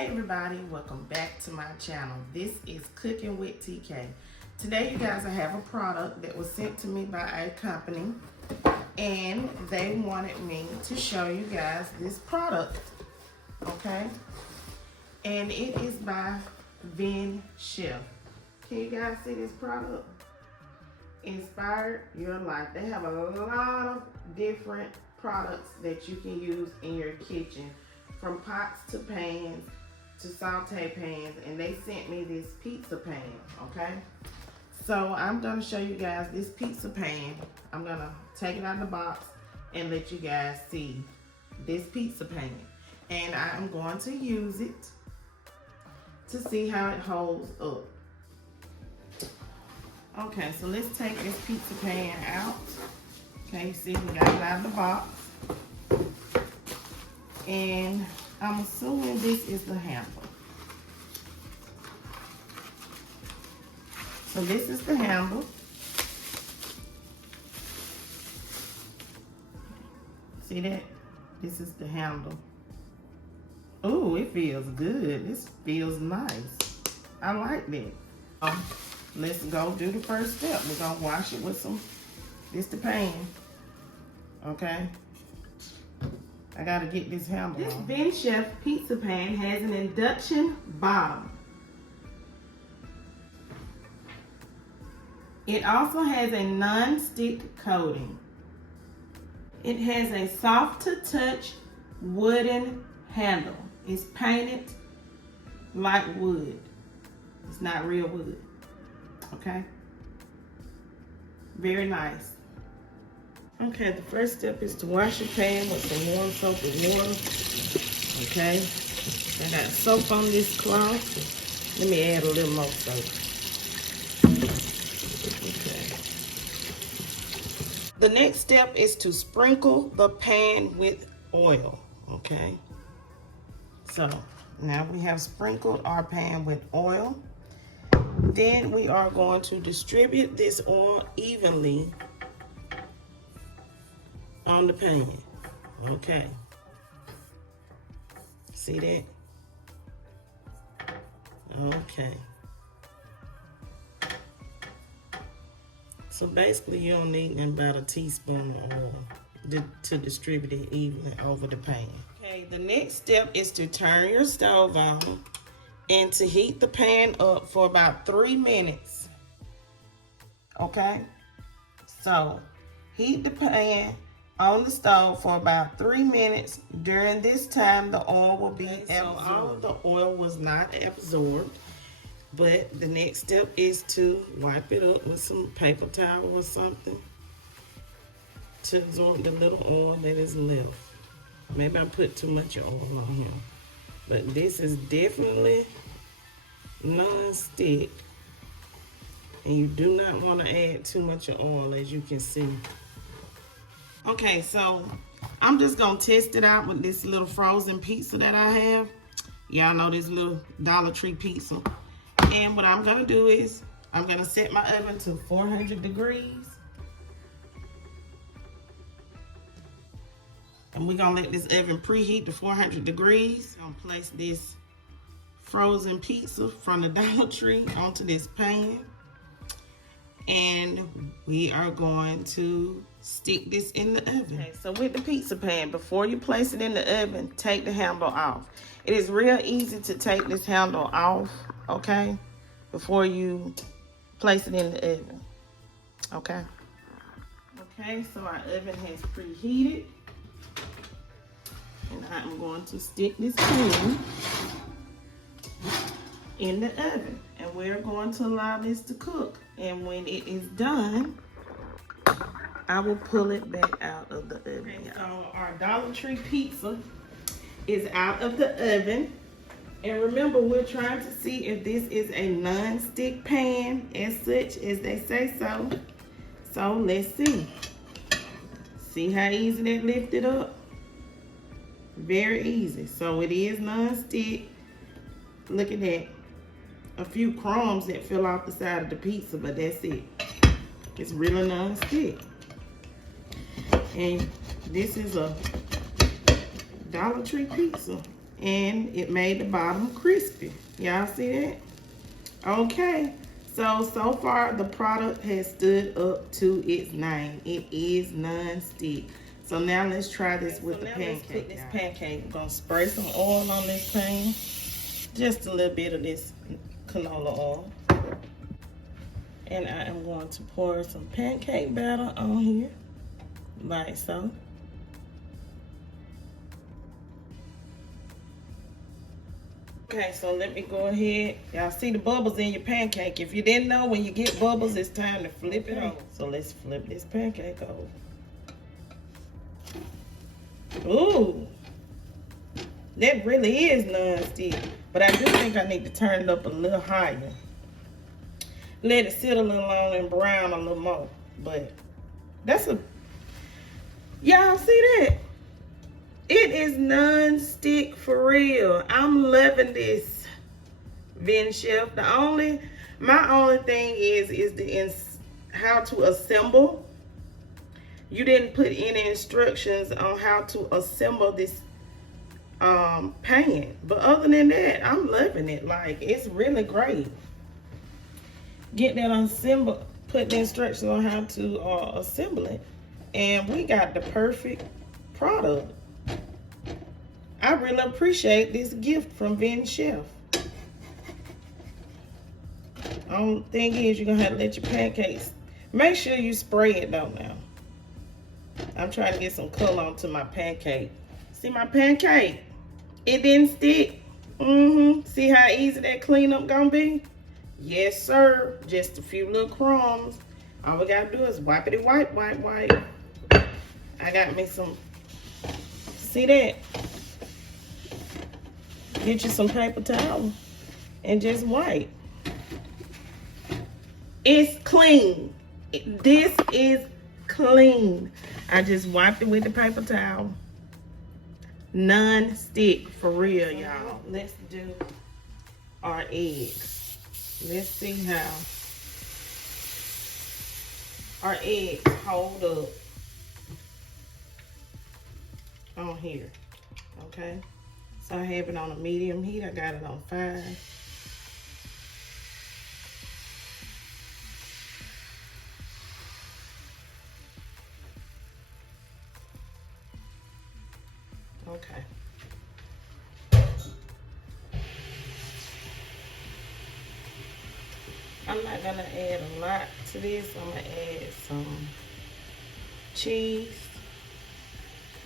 Hey everybody, welcome back to my channel. This is Cooking with TK. Today you guys, I have a product that was sent to me by a company and they wanted me to show you guys this product, okay? And it is by Vinchef. Can you guys see this product? Inspired Your Life. They have a lot of different products that you can use in your kitchen, from pots to pans to saute pans, and they sent me this pizza pan, okay? So I'm gonna show you guys this pizza pan. I'm gonna take it out of the box and let you guys see this pizza pan. And I'm going to use it to see how it holds up. Okay, so let's take this pizza pan out. Okay, you see we got it out of the box. And I'm assuming this is the handle. So this is the handle. See that? This is the handle. Oh, it feels good. This feels nice. I like that. Let's go do the first step. We're gonna wash it with this the pan. Okay. I gotta get this handle on. This Vinchef pizza pan has an induction bottom. It also has a non-stick coating. It has a soft to touch wooden handle. It's painted like wood. It's not real wood. Okay? Very nice. Okay, the first step is to wash your pan with some warm soap and water. Okay, I got soap on this cloth. Let me add a little more soap. Okay. The next step is to sprinkle the pan with oil. Okay, so now we have sprinkled our pan with oil. Then we are going to distribute this oil evenly on the pan. Okay, see that? Okay, so basically you don't need nothing about a teaspoon of oil to distribute it evenly over the pan. Okay, the next step is to turn your stove on and to heat the pan up for about 3 minutes. Okay, so heat the pan on the stove for about 3 minutes. During this time, the oil will be absorbed. So all of the oil was not absorbed, but the next step is to wipe it up with some paper towel or something to absorb the little oil that is left. Maybe I put too much oil on here, but this is definitely non-stick, and you do not want to add too much oil, as you can see. Okay, so I'm just gonna test it out with this little frozen pizza that I have. Y'all know this little Dollar Tree pizza. And what I'm gonna do is I'm gonna set my oven to 400 degrees. And we're gonna let this oven preheat to 400 degrees. I'm gonna place this frozen pizza from the Dollar Tree onto this pan. And we are going to stick this in the oven. Okay, so with the pizza pan, before you place it in the oven, take the handle off. It is real easy to take this handle off, okay, before you place it in the oven. Okay. Okay, so our oven has preheated. And I'm going to stick this pan in the oven. And we're going to allow this to cook. And when it is done, I will pull it back out of the oven. Okay, so our Dollar Tree pizza is out of the oven. And remember, we're trying to see if this is a non-stick pan, as such as they say so. So let's see. See how easy that lifted up? Very easy. So it is non-stick. Look at that. A few crumbs that fell off the side of the pizza, but that's it. It's really non-stick. And this is a Dollar Tree pizza. and it made the bottom crispy. Y'all see that? Okay, so far the product has stood up to its name. It is non-stick. So now let's try this with the pancake. Let's cook this pancake. I'm gonna spray some oil on this pan. Just a little bit of this canola oil. And I am going to pour some pancake batter on here, like so. Okay, so let me go ahead. Y'all see the bubbles in your pancake. If you didn't know, when you get bubbles, it's time to flip it over. So let's flip this pancake over. Ooh, that really is non-stick. But I do think I need to turn it up a little higher. Let it sit a little longer and brown a little more. But that's a, y'all see that? It is non-stick for real. I'm loving this Vinchef. My only thing is how to assemble. You didn't put any instructions on how to assemble this pan. But other than that, I'm loving it. Like, it's really great. Get that assemble, put the instructions on how to assemble it, and we got the perfect product. I really appreciate this gift from Vinchef. Only thing is, you're gonna have to let your pancakes, make sure you spray it though now. I'm trying to get some color onto my pancake. See my pancake? It didn't stick. See how easy that cleanup gonna be? Yes, sir. Just a few little crumbs. All we gotta do is wipe. I got me some, see that? Get you some paper towel and just wipe. It's clean. This is clean. I just wiped it with the paper towel. Non-stick for real, y'all. Let's do our eggs. Let's see how our eggs hold up on here. Okay, so I have it on a medium heat. I got it on 5. Okay. I'm not gonna add a lot to this. I'm gonna add some cheese,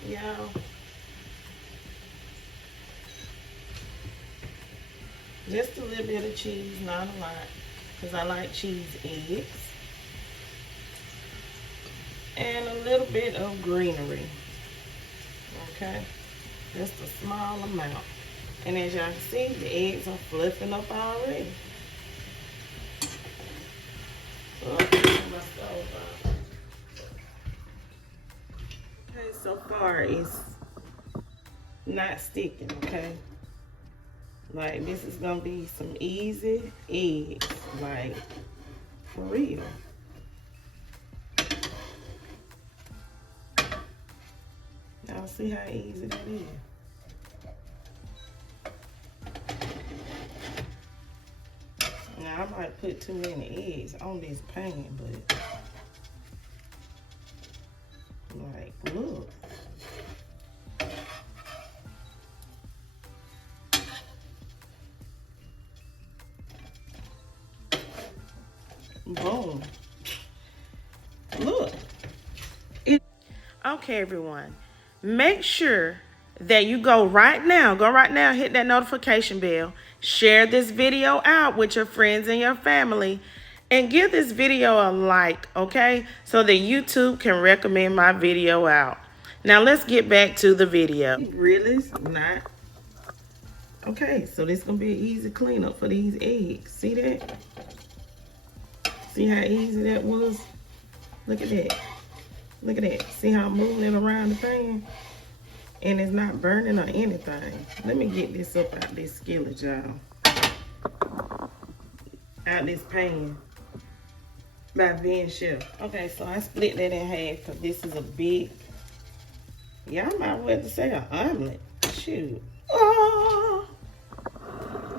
y'all. Just a little bit of cheese, not a lot, because I like cheese eggs. And a little bit of greenery, okay? Just a small amount. And as y'all can see, the eggs are fluffing up already. So I'll turn my stove off. Okay, so far it's not sticking, okay? Like, this is gonna be some easy eggs, like, for real. Y'all see how easy that is? Now, I might put too many eggs on this pan, but, like, look. Boom. Look. Okay, everyone. Make sure that you go right now, hit that notification bell, share this video out with your friends and your family, and give this video a like, okay? So that YouTube can recommend my video out. Now let's get back to the video. Really not. Okay, so this is gonna be an easy cleanup for these eggs. See that? See how easy that was? Look at that. Look at that. See how I'm moving it around the pan? And it's not burning or anything. Let me get this up out this skillet, y'all. Out this pan by Vinchef. Okay, so I split that in half because this is a big, y'all might well to say an omelet. Shoot. Oh,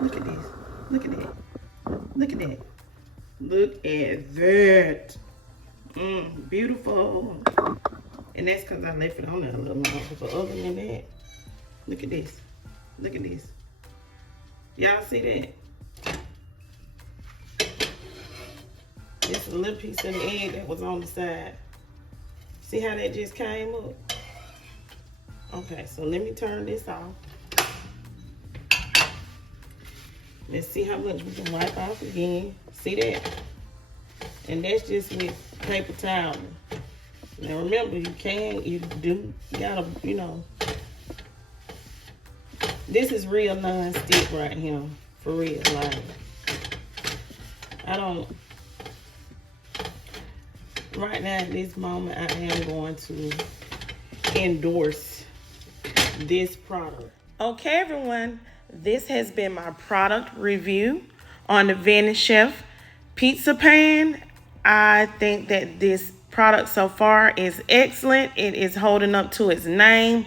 look at this. Look at that. Look at that. Look at that. Beautiful. And that's because I left it on there a little long. But other than that, look at this. Look at this. Y'all see that? This is a little piece of the egg that was on the side. See how that just came up? Okay, so let me turn this off. Let's see how much we can wipe off again. See that? And that's just with paper towel. Now remember, you gotta, you know. This is real non-stick right here. For real, like. Right now at this moment, I am going to endorse this product. Okay, everyone. This has been my product review on the Vinchef pizza pan. I think that this product so far is excellent. It is holding up to its name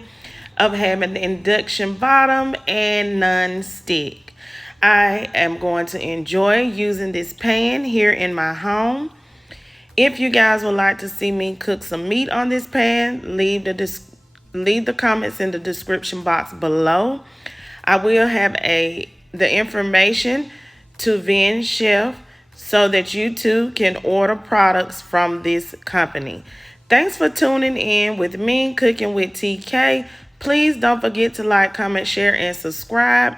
of having the induction bottom and non-stick. I am going to enjoy using this pan here in my home. If you guys would like to see me cook some meat on this pan, leave the comments in the description box below. I will have the information to Vinchef so that you too can order products from this company. Thanks for tuning in with me, Cooking with TK. Please don't forget to like, comment, share, and subscribe.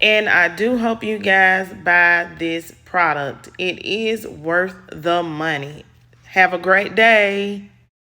And I do hope you guys buy this product. It is worth the money. Have a great day.